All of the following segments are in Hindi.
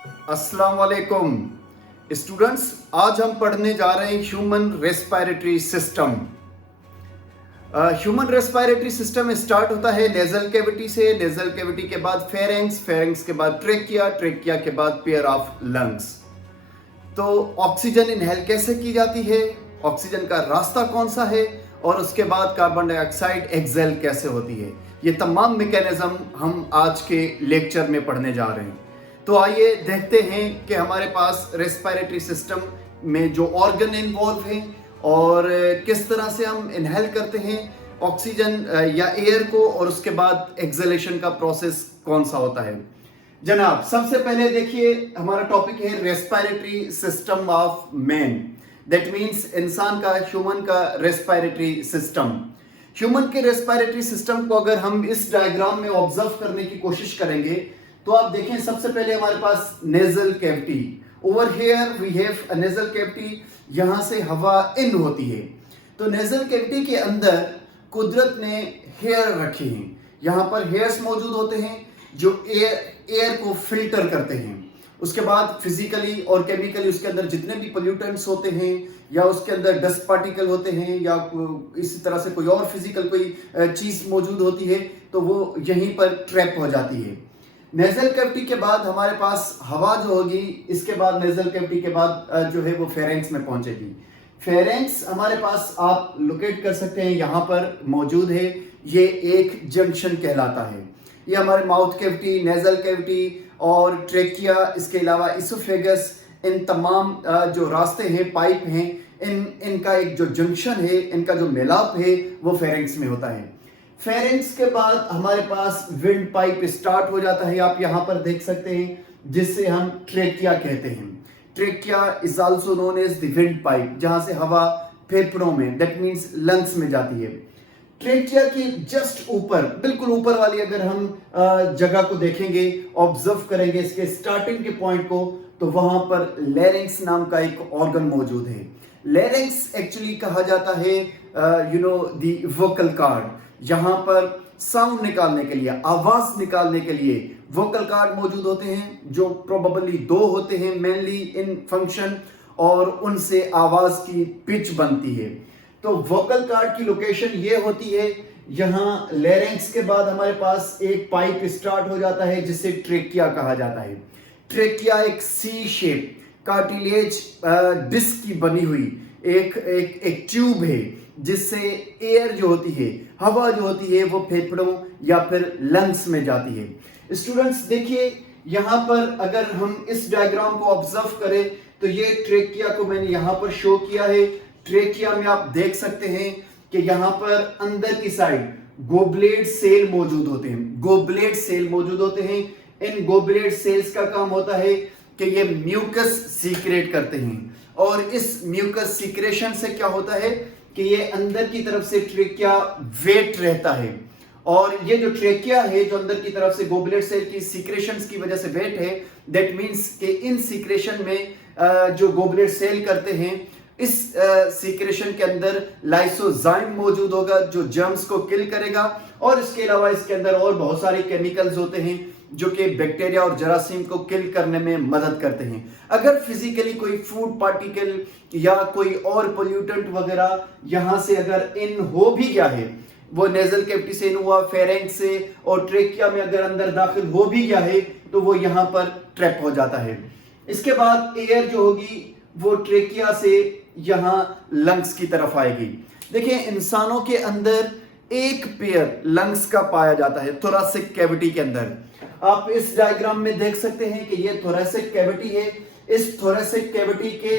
अस्सलाम वालेकुम स्टूडेंट्स। आज हम पढ़ने जा रहे हैं human respiratory system. Human respiratory system start होता है नेजल कैविटी से। नेजल कैविटी के बाद फेरेंक्स, फेरेंक्स के बाद ट्रेकिया, ट्रेकिया के बाद पेयर ऑफ लंग्स। तो ऑक्सीजन इनहेल कैसे की जाती है, ऑक्सीजन का रास्ता कौन सा है, और उसके बाद कार्बन डाइऑक्साइड एक्सेल कैसे होती है, ये तमाम मैकेनिज्म हम आज के लेक्चर में पढ़ने जा रहे हैं। तो आइए देखते हैं कि हमारे पास रेस्पिरेटरी सिस्टम में जो ऑर्गन इन्वॉल्व हैं और किस तरह से हम इनहेल करते हैं ऑक्सीजन या एयर को, और उसके बाद एक्सेलेशन का प्रोसेस कौन सा होता है। जनाब, सबसे पहले देखिए हमारा टॉपिक है respiratory system of man. That means इंसान का, ह्यूमन का रेस्पिरेटरी सिस्टम। ह्यूमन के रेस्पिरेटरी सिस्टम को अगर हम इस डायग्राम में ऑब्जर्व करने की कोशिश करेंगे तो आप देखें, सबसे पहले हमारे पास nasal cavity. Over here we have a nasal cavity, यहां से हवा इन होती है। तो नेजल कैविटी के अंदर कुदरत ने हेयर रखे हैं। यहां पर हेयर्स मौजूद होते हैं जो एयर को फिल्टर करते हैं। उसके बाद फिजिकली और केमिकली उसके अंदर जितने भी पोल्यूटेंट्स होते हैं या उसके अंदर डस्ट पार्टिकल होते हैं या इसी तरह से कोई और फिजिकल कोई चीज मौजूद होती है तो वो यहीं पर ट्रैप हो जाती है। नेजल कैविटी के बाद हमारे पास हवा जो होगी, इसके बाद नेजल कैविटी के बाद जो है वो फेरेंक्स में पहुंचेगी। फेरेंक्स हमारे पास आप लोकेट कर सकते हैं, यहाँ पर मौजूद है। ये एक जंक्शन कहलाता है। ये हमारे माउथ कैविटी, नेजल कैविटी और ट्रेकिया, इसके अलावा इसोफेगस, इन तमाम जो रास्ते हैं, पाइप हैं, इनका एक जो जंक्शन है, इनका जो मिलाप है वो फेरेंक्स में होता है। फेरेंक्स के बाद हमारे पास विंड पाइप स्टार्ट हो जाता है, आप यहां पर देख सकते हैं, जिससे हम ट्रेकिया कहते हैं। Trachea is also known as the windpipe, जहां से हवा फेफड़ों में, दैट मींस लंग्स में जाती है। ट्रेकिया की जस्ट ऊपर, बिल्कुल ऊपर वाली अगर हम जगह को देखेंगे, ऑब्जर्व करेंगे इसके स्टार्टिंग के पॉइंट को, तो वहां पर लैरिंक्स नाम का एक ऑर्गन मौजूद है। लैरिंक्स एक्चुअली कहा जाता है द वोकल कार्ड। यहां पर साउंड निकालने के लिए, आवाज निकालने के लिए वोकल कार्ड मौजूद होते हैं, जो प्रोबेबली दो होते हैं मेनली इन फंक्शन, और उनसे आवाज की पिच बनती है। तो वोकल कार्ड की लोकेशन ये होती है। यहां लैरिंक्स के बाद हमारे पास एक पाइप स्टार्ट हो जाता है जिसे ट्रेकिया कहा जाता है। ट्रेकिया एक सी शेप कार्टिलेज डिस्क की बनी हुई एक ट्यूब है, जिससे एयर जो होती है, हवा जो होती है, वो फेफड़ों या फिर लंग्स में जाती है। स्टूडेंट्स देखिए, यहां पर अगर हम इस डायग्राम को ऑब्जर्व करें तो ये ट्रेकिया को मैंने यहां पर शो किया है। ट्रेकिया में आप देख सकते हैं कि यहां पर अंदर की साइड गोबलेट सेल मौजूद होते हैं। गोबलेट सेल मौजूद होते हैं। इन गोबलेट सेल्स का काम होता है कि ये म्यूकस सीक्रेट करते हैं, और इस म्यूकस सीक्रेशन से क्या होता है कि ये अंदर की तरफ से ट्रेकिया वेट रहता है, और ये जो ट्रेकिया है जो अंदर की तरफ से गोबलेट सेल की सीक्रेशंस की वजह से वेट है, दैट मींस कि इन सीक्रेशन में जो गोबलेट सेल करते हैं, इस सीक्रेशन के अंदर लाइसोजाइम मौजूद होगा जो जर्म्स को किल करेगा, और इसके अलावा इसके अंदर और बहुत सारे केमिकल्स होते हैं जो कि बैक्टीरिया और जरासीम को किल करने में मदद करते हैं। अगर फिजिकली कोई फूड पार्टिकल या कोई और पोल्यूटेंट वगैरह यहां से अगर इन हो भी गया है, वो नेजल कैविटी से इन हुआ, फेरेंक्स से और ट्रेकिया में अगर अंदर दाखिल हो भी गया है, तो वो यहां पर ट्रैप हो जाता है। इसके बाद एयर जो होगी वो ट्रेकिया से यहां लंग्स की तरफ आएगी। देखिए, इंसानों के अंदर एक पेयर लंग्स का पाया जाता है थोरैसिक कैविटी के अंदर। आप इस डायग्राम में देख सकते हैं कि ये थोरैसिक कैविटी है। इस थोरैसिक कैविटी के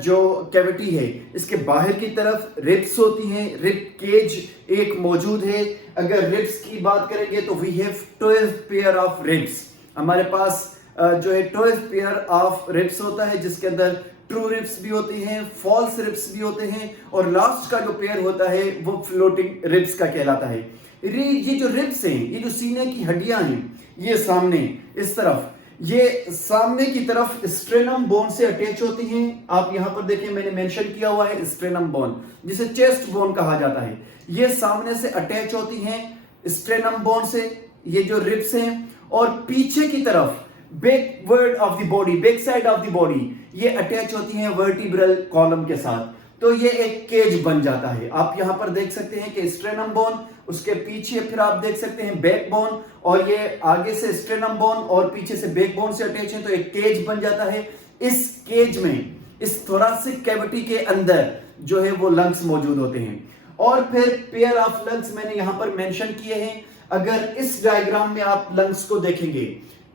जो कैविटी है, इसके बाहर की तरफ रिब्स होती हैं, रिब केज एक मौजूद है। अगर रिब्स की बात करेंगे तो we have 12 pair of ribs. हमारे पास जो है 12 पेयर ऑफ रिब्स होता है, जिसके अंदर ट्रू रिब्स भी होती हैं, फॉल्स रिब्स भी होते हैं, और लास्ट का जो पेयर होता है वो फ्लोटिंग रिब्स का कहलाता है। ये जो रिब्स हैं, ये जो सीने की हड्डियां हैं, ये सामने इस तरफ, ये सामने की तरफ स्ट्रेनम बोन से अटैच होती हैं। आप यहां पर देखिए, मैंने मेंशन किया हुआ है स्ट्रेनम बोन, जिसे चेस्ट बोन कहा जाता है। ये सामने से अटैच होती हैं स्ट्रेनम बोन से, ये जो रिब्स हैं, और पीछे की तरफ backward of the body, back side of the body ये अटैच होती है वर्टिब्रल कॉलम के साथ, तो ये एक केज बन जाता है। आप यहां पर देख सकते हैं कि स्ट्रेनम बोन, उसके पीछे फिर आप देख सकते हैं बैक बोन, और ये आगे से स्ट्रेनम बोन और पीछे से बैक बोन से अटैच है, तो एक केज बन जाता है। इस केज में, इस थोरासिक कैविटी के अंदर जो है वो लंग्स मौजूद होते हैं। और फिर पेयर ऑफ लंग्स मैंने यहां पर मेंशन किए हैं। अगर इस डायग्राम में आप लंग्स को देखेंगे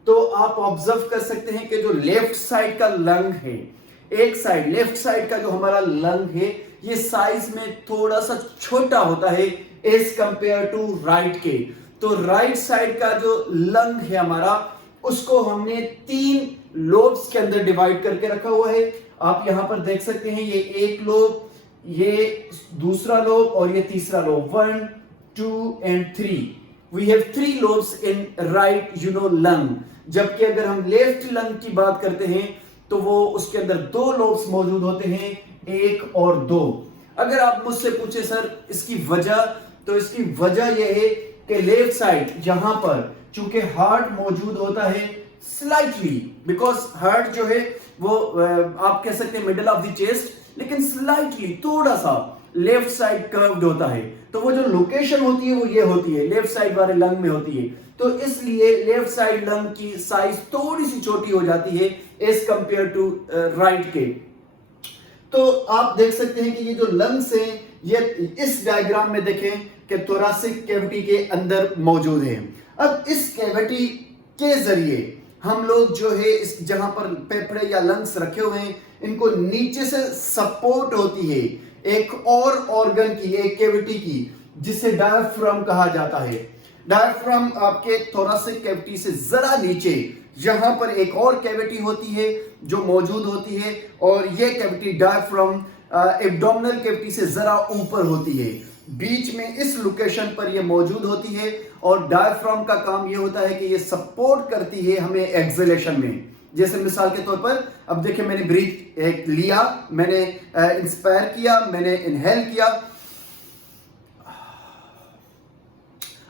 तो आप ऑब्जर्व कर सकते हैं कि जो लेफ्ट साइड का लंग है, एक साइड लेफ्ट साइड का जो हमारा लंग है, ये साइज में थोड़ा सा छोटा होता है एज कंपेयर टू राइट के। तो राइट साइड का जो लंग है हमारा, उसको हमने 3 लोब्स के अंदर डिवाइड करके रखा हुआ है। आप यहां पर देख सकते हैं, ये एक लोब, ये दूसरा लोब और ये तीसरा lobe, 1 2 and 3। We have 3 lobes in right lung. जबकि अगर हम लेफ्ट लंग की बात करते हैं तो वो उसके अंदर 2 लोब्स मौजूद होते हैं, 1 और 2। अगर आप मुझसे पूछे सर इसकी वजह, तो इसकी वजह यह है कि लेफ्ट साइड यहां पर चूंकि हार्ट मौजूद होता है स्लाइटली, बिकॉज हार्ट जो है वो आप कह सकते हैं मिडल ऑफ द चेस्ट, लेकिन स्लाइटली थोड़ा सा लेफ्ट साइड कर्व्ड होता है, तो वो जो लोकेशन होती है वो ये होती है, लेफ्ट साइड वाले लंग में होती है। तो इसलिए लेफ्ट साइड लंग की साइज थोड़ी सी छोटी हो जाती है एज कंपेयर टू राइट के। तो आप देख सकते हैं कि ये जो लंग्स हैं, ये इस डायग्राम में देखें कि थोरासिक कैविटी के अंदर मौजूद है। अब इस कैविटी के जरिए हम लोग जो है इस जहां पर फेफड़े या लंग्स रखे हुए हैं, इनको नीचे से सपोर्ट होती है एक और ऑर्गन की, एक कैविटी की, जिसे डायफ्राम कहा जाता है। डायफ्राम आपके थोरासिक कैविटी से जरा नीचे यहां पर एक और कैविटी होती है जो मौजूद होती है, और यह कैविटी डायफ्राम एब्डोमिनल कैविटी से जरा ऊपर होती है। बीच में इस लोकेशन पर यह मौजूद होती है, और डायफ्राम का काम यह होता है कि यह सपोर्ट करती है हमें एक्सहेलेशन में। जैसे मिसाल के तौर पर अब देखिए, मैंने ब्रीथ लिया, मैंने इंस्पायर किया, मैंने इनहेल किया।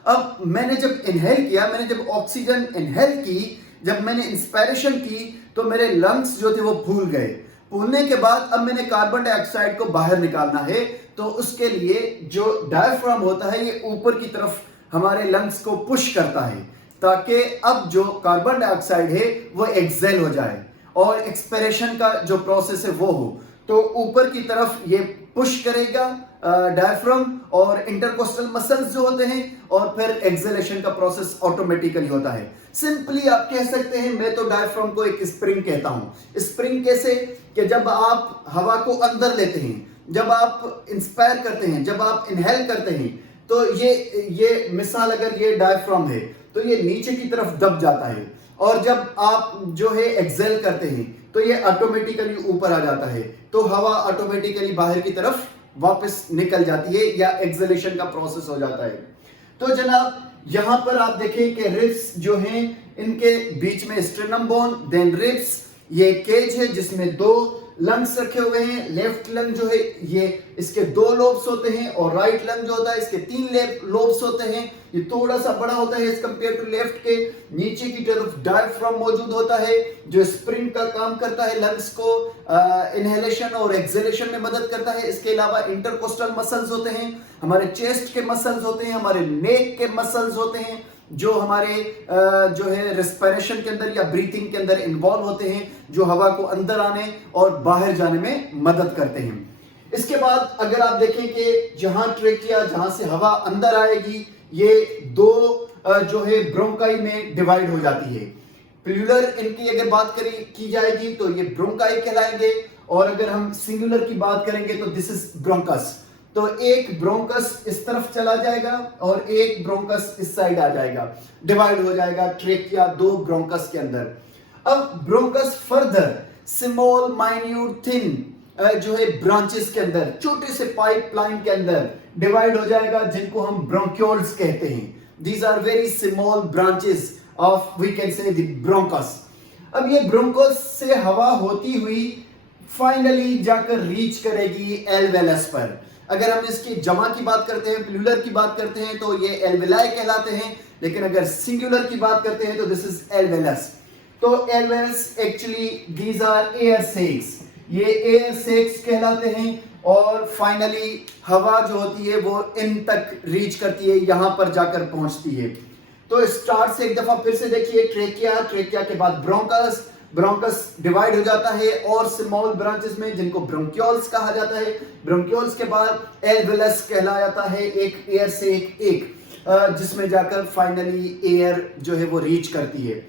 अब मैंने जब इनहेल किया, मैंने जब ऑक्सीजन इनहेल की, जब मैंने इंस्पायरेशन की, तो मेरे लंग्स जो थे वो फूल गए। फूलने के बाद अब मैंने कार्बन डाइऑक्साइड को बाहर निकालना है, तो उसके लिए जो डायफ्राम होता है ये ऊपर की तरफ हमारे लंग्स को पुश करता है, ताकि अब जो कार्बन डाइऑक्साइड है वो एक्सहेल हो जाए और एक्सपिरेशन का जो प्रोसेस है वो हो। तो ऊपर की तरफ ये पुश करेगा डायफ्राम और इंटरकोस्टल मसल्स जो होते हैं, और फिर एक्सहेलेशन का प्रोसेस ऑटोमेटिकली होता है। सिंपली आप कह सकते हैं, मैं तो डायफ्राम को एक स्प्रिंग कहता हूं। स्प्रिंग कैसे कि जब आप हवा को अंदर लेते हैं, जब आप इंस्पायर करते हैं, जब आप इनहेल करते हैं, तो ये मिसाल अगर ये डायफ्राम है तो ये नीचे की तरफ दब जाता है, और जब आप जो है एक्सहेल करते हैं तो ये ऑटोमेटिकली ऊपर आ जाता है, तो हवा ऑटोमेटिकली बाहर की तरफ वापस निकल जाती है या एक्सहेलेशन का प्रोसेस हो जाता है। तो जनाब यहां पर आप देखें कि रिब्स जो हैं, इनके बीच में स्ट्रेनम बोन, देन रिब्स, ये केज है जिसमें 2 लंग्स रखे हुए हैं। लेफ्ट लंग जो है ये इसके 2 लोब्स होते हैं, और राइट लंग जो होता है इसके 3 लोब्स होते हैं। ये थोड़ा सा बड़ा होता है एज कंपेयर टू लेफ्ट के। नीचे की तरफ डायफ्राम मौजूद होता है जो स्प्रिंग का काम करता है, लंग्स को इनहेलेशन और एक्सहेलेशन में मदद करता है। इसके अलावा इंटरकोस्टल मसल्स होते हैं, हमारे चेस्ट के मसल्स होते हैं, हमारे नेक के मसल्स होते हैं, जो हमारे जो है रेस्पिरेशन के अंदर या ब्रीथिंग के अंदर इन्वॉल्व होते हैं, जो हवा को अंदर आने और बाहर जाने में मदद करते हैं। इसके बाद अगर आप देखें कि जहां ट्रेकिया, जहां से हवा अंदर आएगी, ये 2 जो है ब्रोंकाई में डिवाइड हो जाती है। प्लूरल इनकी अगर बात की जाएगी तो ये ब्रोंकाई कहलाएंगे, और अगर हम सिंगुलर की बात करेंगे तो दिस इज ब्रोंकस। तो एक ब्रोंकस इस तरफ चला जाएगा और एक ब्रोंकस इस साइड आ जाएगा, डिवाइड हो जाएगा ट्रेकिया 2 ब्रोंकस के अंदर। अब bronchus further small minute thin जो है ब्रांचेस के अंदर, छोटे से पाइपलाइन के अंदर डिवाइड हो जाएगा, जिनको हम ब्रोंक्यूल्स कहते हैं। These are very small branches of we can say the bronchus. अब ये ब्रोंकस से हवा होती हुई फाइनली जाकर रीच करेगी एल्वेलस पर। अगर हम इसकी जमा की बात करते हैं, प्लूरल की बात करते हैं, तो ये एल्वेलाई कहलाते हैं, लेकिन अगर सिंगुलर की बात करते हैं तो दिस इज एल्वेलस। तो alveolus actually these are air sacs, ये एयर सेक्स कहलाते हैं। और फाइनली हवा जो होती है वो इन तक रीच करती है, यहां पर जाकर पहुंचती है। तो स्टार्ट से एक दफा फिर से देखिए, ट्रेकिया, ट्रेकिया के बाद ब्रोंकस, ब्रोंकस डिवाइड हो जाता है और स्मॉल ब्रांचेस में जिनको ब्रोंक्यूल्स कहा जाता है। ब्रोंक्यूल्स के बाद एल्वेलस कहलाता है, एक एयर से एक जिसमें जाकर फाइनली एयर जो है वो रीच करती है।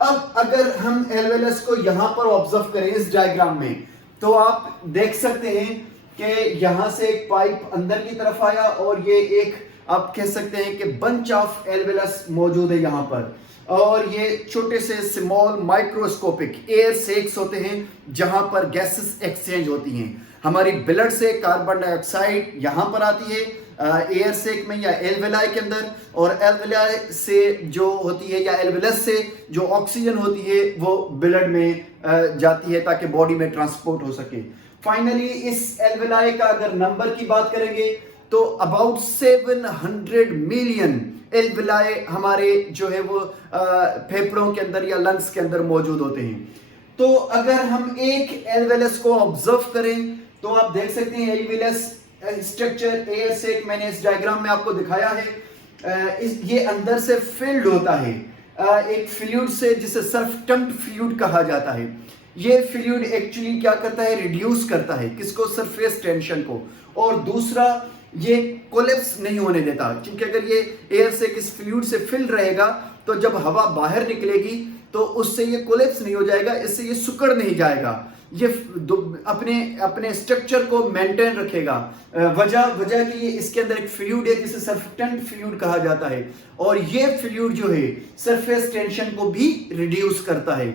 अब अगर हम एल्वेलस को यहां पर ऑब्जर्व करें इस डायग्राम में, तो आप देख सकते हैं कि यहां से एक पाइप अंदर की तरफ आया और ये एक आप कह सकते हैं कि बंच ऑफ एल्वेलस मौजूद है यहां पर। और ये छोटे से स्मॉल माइक्रोस्कोपिक एयर सेक्स होते हैं जहां पर गैसेस एक्सचेंज होती हैं। हमारी ब्लड से कार्बन डाइऑक्साइड यहां पर आती है एयर सेक में या एल्वेलाई के अंदर, और एल्वेलाई से जो होती है या एल्वेलस से जो ऑक्सीजन होती है वो ब्लड में जाती है ताकि बॉडी में ट्रांसपोर्ट हो सके। फाइनली इस एल्वेलाई का अगर नंबर की बात करेंगे तो अबाउट 700 मिलियन एल्वेलाई हमारे जो है वो फेफड़ों के अंदर या लंग्स के अंदर मौजूद होते हैं। तो अगर हम एक एल्वेलस को ऑब्जर्व करें तो आप देख सकते हैं एल्वेलस स्ट्रक्चर एयर सेक मैंने इस डायग्राम में आपको दिखाया है। ये अंदर से फिल्ड होता है एक फ्लूइड से जिसे सरफेक्टेंट फ्लूइड कहा जाता है। ये फ्लूइड एक्चुअली क्या करता है, रिड्यूस करता है किसको, सरफेस टेंशन को। और दूसरा ये कोलैप्स नहीं होने देता, क्योंकि अगर ये एयर से किस फ्लूइड से फिल रहेगा तो जब हवा बाहर निकलेगी तो उससे ये कोलैप्स नहीं हो जाएगा, इससे ये सिकुड़ नहीं जाएगा, ये अपने अपने स्ट्रक्चर को मेंटेन रखेगा। वजह कि ये इसके अंदर एक फ्लूइड है जिसे सरफेक्टेंट फ्लूइड कहा जाता है, और ये फ्लूइड जो है सरफेस टेंशन को भी रिड्यूस करता है।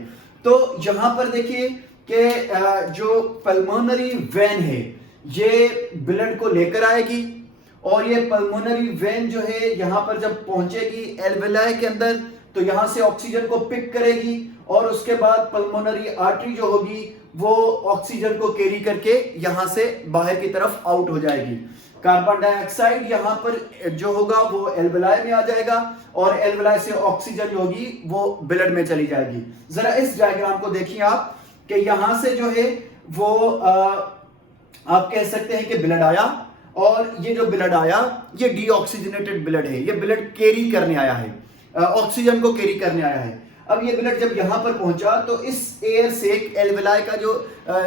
तो यहां पर देखिए कि जो पल्मोनरी वेन है ये ब्लड को लेकर आएगी, और ये पल्मोनरी वेन जो है यहां पर जब पहुंचेगी एल्वेलाई के अंदर तो यहां से ऑक्सीजन को पिक करेगी, और उसके बाद पल्मोनरी आर्टरी जो होगी वो ऑक्सीजन को कैरी करके यहां से बाहर की तरफ आउट हो जाएगी। कार्बन डाइऑक्साइड यहां पर जो होगा वो एल्वेलाई में आ जाएगा, और एल्वेलाई से ऑक्सीजन जो होगी वो ब्लड में चली जाएगी। जरा इस डायग्राम को देखिए आप कि यहां से जो है वो आप कह सकते हैं कि ब्लड आया, और ये जो ब्लड आया ये डीऑक्सीजनेटेड ब्लड है, ये ब्लड कैरी करने आया है, ऑक्सीजन को कैरी करने आया है। अब ये ब्लड जब यहां पर पहुंचा तो इस एयर से एल्वेलाई का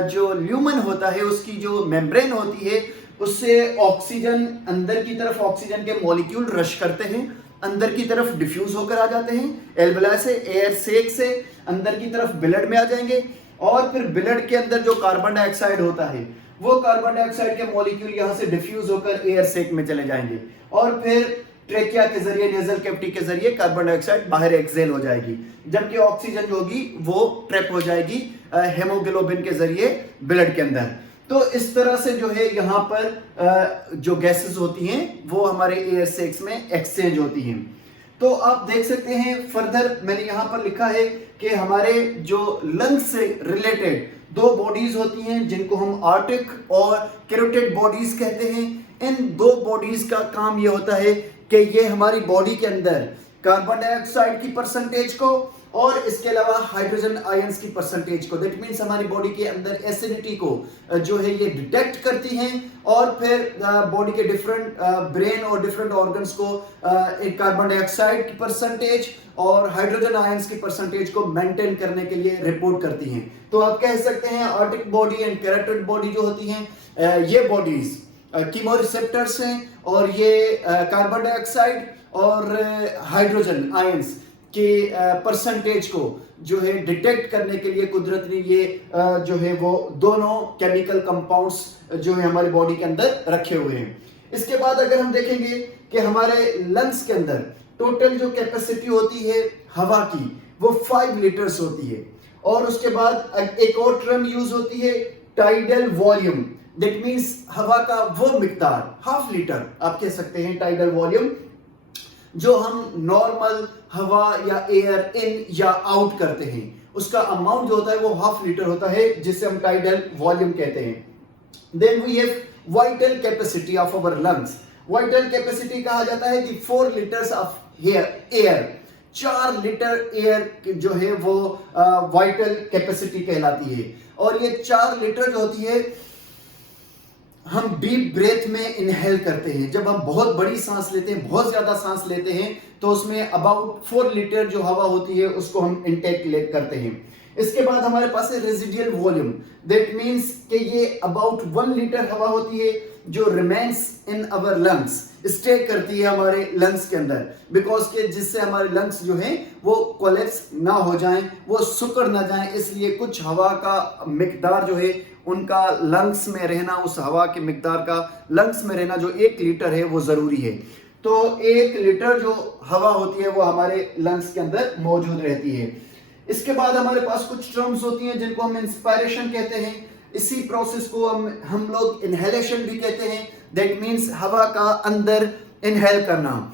जो ल्यूमन होता है उसकी जो मेम्ब्रेन होती है उससे ऑक्सीजन अंदर की तरफ, ऑक्सीजन के मॉलिक्यूल रश करते हैं, अंदर की तरफ डिफ्यूज होकर आ जाते हैं एल्वेलाई से, एयर सेक से अंदर की तरफ ब्लड में आ जाएंगे, और फिर ब्लड के अंदर जो कार्बन डाइऑक्साइड होता है वो कार्बन डाइऑक्साइड के मॉलिक्यूल यहां से डिफ्यूज होकर एयर सेक में चले जाएंगे, और फिर ट्रेकिया के जरिए, नेजल कैविटी के जरिए कार्बन डाइऑक्साइड बाहर एक्सहेल हो जाएगी, जबकि ऑक्सीजन जो होगी वो ट्रैप हो जाएगी हेमोग्लोबिन के जरिए ब्लड के अंदर। तो इस तरह से जो है यहाँ पर जो गैसेस होती हैं वो हमारे एयर सेक्स में एक्सचेंज होती हैं। तो आप देख सकते हैं फर्दर मैंने यहाँ पर लिखा है कि हमारे जो लंग्स से रिलेटेड दो बॉडीज होती हैं जिनको हम आर्टिक और कैरोटिड बॉडीज कहते हैं। इन दो बॉडीज का काम ये होता है कि ये हमारी बॉडी के अंदर कार्बन डाइऑक्साइड की परसेंटेज को और इसके अलावा हाइड्रोजन आयंस की परसेंटेज को, दैट मींस हमारी बॉडी के अंदर एसिडिटी को जो है ये डिटेक्ट करती हैं, और फिर बॉडी के डिफरेंट ब्रेन और डिफरेंट ऑर्गन्स को कार्बन डाइऑक्साइड की परसेंटेज और हाइड्रोजन आयंस की परसेंटेज को मेंटेन करने के लिए रिपोर्ट करती हैं। तो आप कह सकते हैं Arctic body and carotid body जो होती हैं ये बॉडीज कीमोरिसेप्टर्स हैं, और ये कार्बन डाइऑक्साइड और हाइड्रोजन आयंस के परसेंटेज को जो है डिटेक्ट करने के लिए कुदरत ने ये जो है वो दोनों केमिकल कंपाउंड्स जो है हमारी बॉडी के अंदर रखे हुए हैं। इसके बाद अगर हम देखेंगे कि हमारे लंग्स के अंदर टोटल जो कैपेसिटी होती है हवा की वो 5 लीटर्स होती है, और उसके बाद एक और टर्म यूज होती है टाइडल वॉल्यूम, दैट मींस हवा का वो मिकदार, हाफ लीटर आप कह सकते हैं टाइडल वॉल्यूम, जो हम नॉर्मल हवा या एयर इन या आउट करते हैं उसका अमाउंट जो होता है वो हाफ लीटर होता है, जिसे हम टाइडल वॉल्यूम कहते हैं। Then we have vital capacity of our lungs. Vital capacity कहा जाता है कि 4 litres of air, 4 litre air जो है वो वाइटल कैपेसिटी कहलाती है। और ये 4 लीटर जो होती है हम डीप ब्रेथ में इनहेल करते हैं। जब हम बहुत बड़ी सांस लेते हैं, बहुत ज्यादा सांस लेते हैं, तो उसमें अबाउट 4 लीटर जो हवा होती है उसको हम इनटेक करते हैं। इसके बाद हमारे पास है रेजिडियल वॉल्यूम। दैट मींस कि ये अबाउट 1 लीटर हवा होती है जो remains in our lungs, stay करती है हमारे लंग्स के अंदर, बिकॉज के जिससे हमारे लंग्स जो हैं वो कोलैप्स ना हो जाएं, वो सुकड़ ना जाएं। इसलिए कुछ हवा का मिकदार जो है उनका लंग्स में रहना, उस हवा के मिकदार का लंग्स में रहना जो 1 लीटर है वो जरूरी है। तो 1 लीटर जो हवा होती है वो हमारे लंग्स के अंदर मौजूद रहती है। इसके बाद हमारे पास कुछ टर्म्स होती हैं जिनको हम इंस्पायरेशन कहते हैं। इसी प्रोसेस को हम लोग इनहेलेशन भी कहते हैं। दैट मीन्स हवा का अंदर इनहेल करना,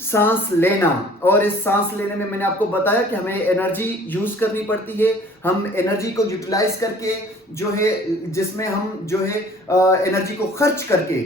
सांस लेना। और इस सांस लेने में मैंने आपको बताया कि हमें एनर्जी यूज करनी पड़ती है। हम एनर्जी को यूटिलाइज करके जो है, जिसमें हम जो है एनर्जी को खर्च करके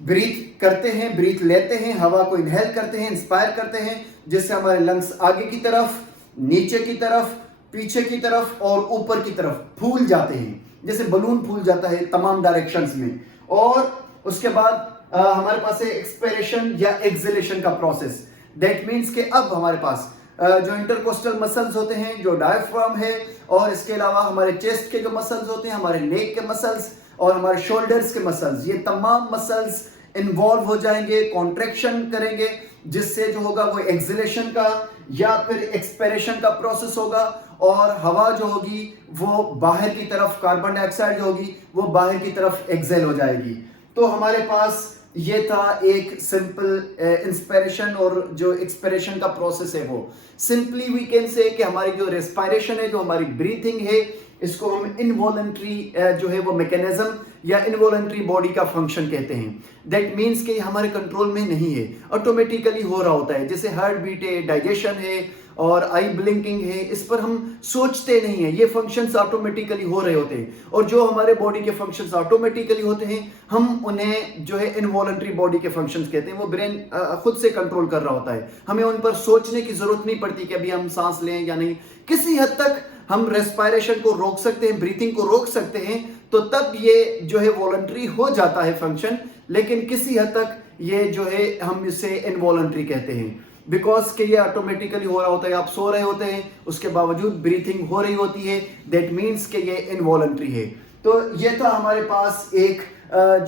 ब्रीथ करते हैं, ब्रीथ लेते हैं, हवा को इनहेल करते हैं, इंस्पायर करते हैं, जिससे हमारे लंग्स आगे की तरफ, नीचे की तरफ, पीछे की तरफ और ऊपर की तरफ फूल जाते हैं, जैसे बलून फूल जाता है तमाम डायरेक्शंस में। और उसके बाद हमारे पास है एक्सपिरेशन या एक्सहेलेशन का प्रोसेस। दैट मीन्स कि अब हमारे पास जो इंटरकोस्टल मसल्स होते हैं, जो डायफ्राम है, और इसके अलावा हमारे चेस्ट के जो मसल्स होते हैं, हमारे नेक के मसल्स और हमारे शोल्डर्स के मसल्स, ये तमाम मसल्स इन्वॉल्व हो जाएंगे, कॉन्ट्रैक्शन करेंगे, जिससे जो होगा वो एक्सहेलेशन का या फिर एक्सपिरेशन का प्रोसेस होगा। और हवा जो होगी वो बाहर की तरफ, कार्बन डाइऑक्साइड जो होगी वो बाहर की तरफ एक्सहेल हो जाएगी। तो हमारे पास ये था एक सिंपल इंस्पिरेशन और जो एक्सपिरेशन का प्रोसेस है वो। सिंपली वी कैन से कि हमारी जो रेस्पिरेशन है, जो हमारी ब्रीथिंग है, इसको हम इनवॉलंटरी जो है वो मैकेनिज्म या इनवॉलंटरी बॉडी का फंक्शन कहते हैं। दैट मीन्स कि हमारे कंट्रोल में नहीं है, ऑटोमेटिकली हो रहा होता है। जैसे हार्ट बीट है, डाइजेशन है और आई ब्लिंकिंग है, इस पर हम सोचते नहीं है, ये फंक्शंस ऑटोमेटिकली हो रहे होते हैं। और जो हमारे बॉडी के फंक्शंस ऑटोमेटिकली होते हैं, हम उन्हें जो है इनवॉलंटरी बॉडी के फंक्शंस कहते हैं। वो ब्रेन खुद से कंट्रोल कर रहा होता है, हमें उन पर सोचने की जरूरत नहीं पड़ती कि अभी हम सांस लें या नहीं। किसी हद तक हम रेस्पिरेशन को रोक सकते हैं, ब्रीथिंग को रोक सकते हैं, तो तब ये जो है वॉलंटरी हो जाता है फंक्शन। लेकिन किसी हद तक ये जो है हम इसे इनवॉलंटरी कहते हैं, बिकॉज के ये ऑटोमेटिकली हो रहा होता है। आप सो रहे होते हैं, उसके बावजूद ब्रीथिंग हो रही होती है, दैट मीन्स के ये इनवॉलंटरी है। तो ये था हमारे पास एक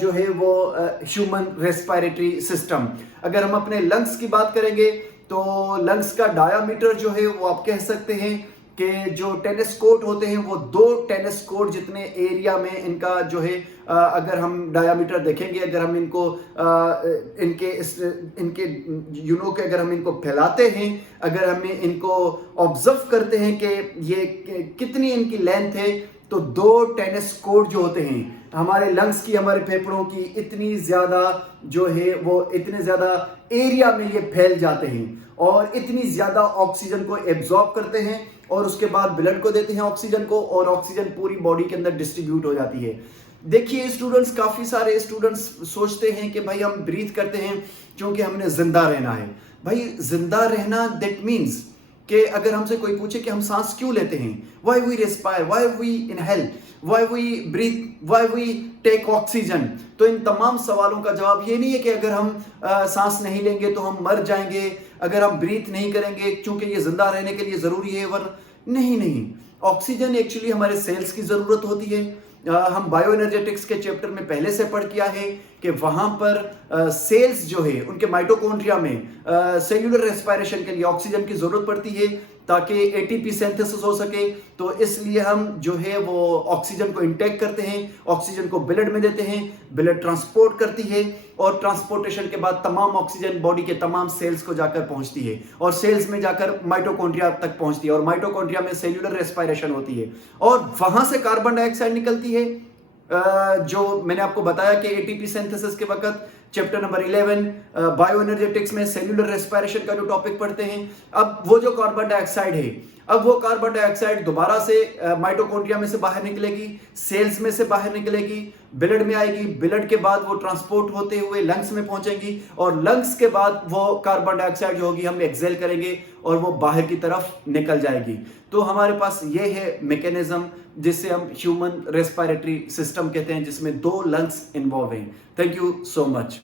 जो है वो ह्यूमन रेस्पिरेटरी सिस्टम। अगर हम अपने लंग्स की बात करेंगे तो लंग्स का डायामीटर जो है वो आप कह सकते हैं कि जो टेनिस कोर्ट होते हैं वो 2 टेनिस कोर्ट जितने एरिया में इनका जो है अगर हम डायामीटर देखेंगे, अगर हम इनको इनके यूनो के अगर हम इनको फैलाते हैं, अगर हमें इनको ऑब्जर्व करते हैं कि ये कितनी इनकी लेंथ है, तो 2 टेनिस कोर्ट जो होते हैं हमारे लंग्स की, हमारे फेफड़ों की, इतनी ज्यादा जो है वो इतने ज्यादा एरिया में ये फैल जाते हैं और इतनी ज्यादा ऑक्सीजन को एब्जॉर्ब करते हैं और उसके बाद ब्लड को देते हैं ऑक्सीजन को, और ऑक्सीजन पूरी बॉडी के अंदर डिस्ट्रीब्यूट हो जाती है। देखिए स्टूडेंट्स, काफी सारे स्टूडेंट्स सोचते हैं कि भाई हम ब्रीथ करते हैं क्योंकि हमने जिंदा रहना है। भाई जिंदा रहना दैट मीन्स कि अगर हमसे कोई पूछे कि हम सांस क्यों लेते हैं, why we respire, why we inhale, why we breathe, why we take oxygen, तो इन तमाम सवालों का जवाब ये नहीं है कि अगर हम सांस नहीं लेंगे तो हम मर जाएंगे, अगर हम ब्रीथ नहीं करेंगे क्योंकि ये जिंदा रहने के लिए जरूरी है, नहीं। ऑक्सीजन एक्चुअली हमारे सेल्स की जरूरत होती है। हम बायो एनर्जेटिक्स के चैप्टर में पहले से पढ़ किया है कि वहां पर सेल्स जो है उनके माइटोकॉन्ड्रिया में सेल्यूलर रेस्पिरेशन के लिए ऑक्सीजन की जरूरत पड़ती है ताकि एटीपी सिंथेसिस हो सके। तो इसलिए हम जो है वो ऑक्सीजन को इंटेक करते हैं, ऑक्सीजन को ब्लड में देते हैं, ब्लड ट्रांसपोर्ट करती है और ट्रांसपोर्टेशन के बाद तमाम ऑक्सीजन बॉडी के तमाम सेल्स को जाकर पहुंचती है और सेल्स में जाकर माइटोकॉन्ड्रिया तक पहुंचती है और माइटोकॉन्ड्रिया में सेल्यूलर रेस्पिरेशन होती है और वहां से कार्बन डाइऑक्साइड निकलती है। जो मैंने आपको बताया कि एटीपी सिंथेसिस के वक्त चैप्टर नंबर 11 बायो एनर्जेटिक्स में सेल्यूलर रेस्पिरेशन का जो टॉपिक पढ़ते हैं, अब वो जो कार्बन डाइऑक्साइड है अब वो कार्बन डाइऑक्साइड दोबारा से माइटोकॉन्ड्रिया में से बाहर निकलेगी, सेल्स में से बाहर निकलेगी, ब्लड में आएगी, ब्लड के बाद वो ट्रांसपोर्ट होते हुए लंग्स में पहुंचेंगी और लंग्स के बाद वो कार्बन डाइऑक्साइड जो होगी हम एक्सेल करेंगे और वो बाहर की तरफ निकल जाएगी। तो हमारे पास ये है मैकेनिज्म जिससे हम ह्यूमन रेस्पिरेटरी सिस्टम कहते हैं, जिसमें 2 लंग्स इन्वॉल्व हैं। Thank you so much.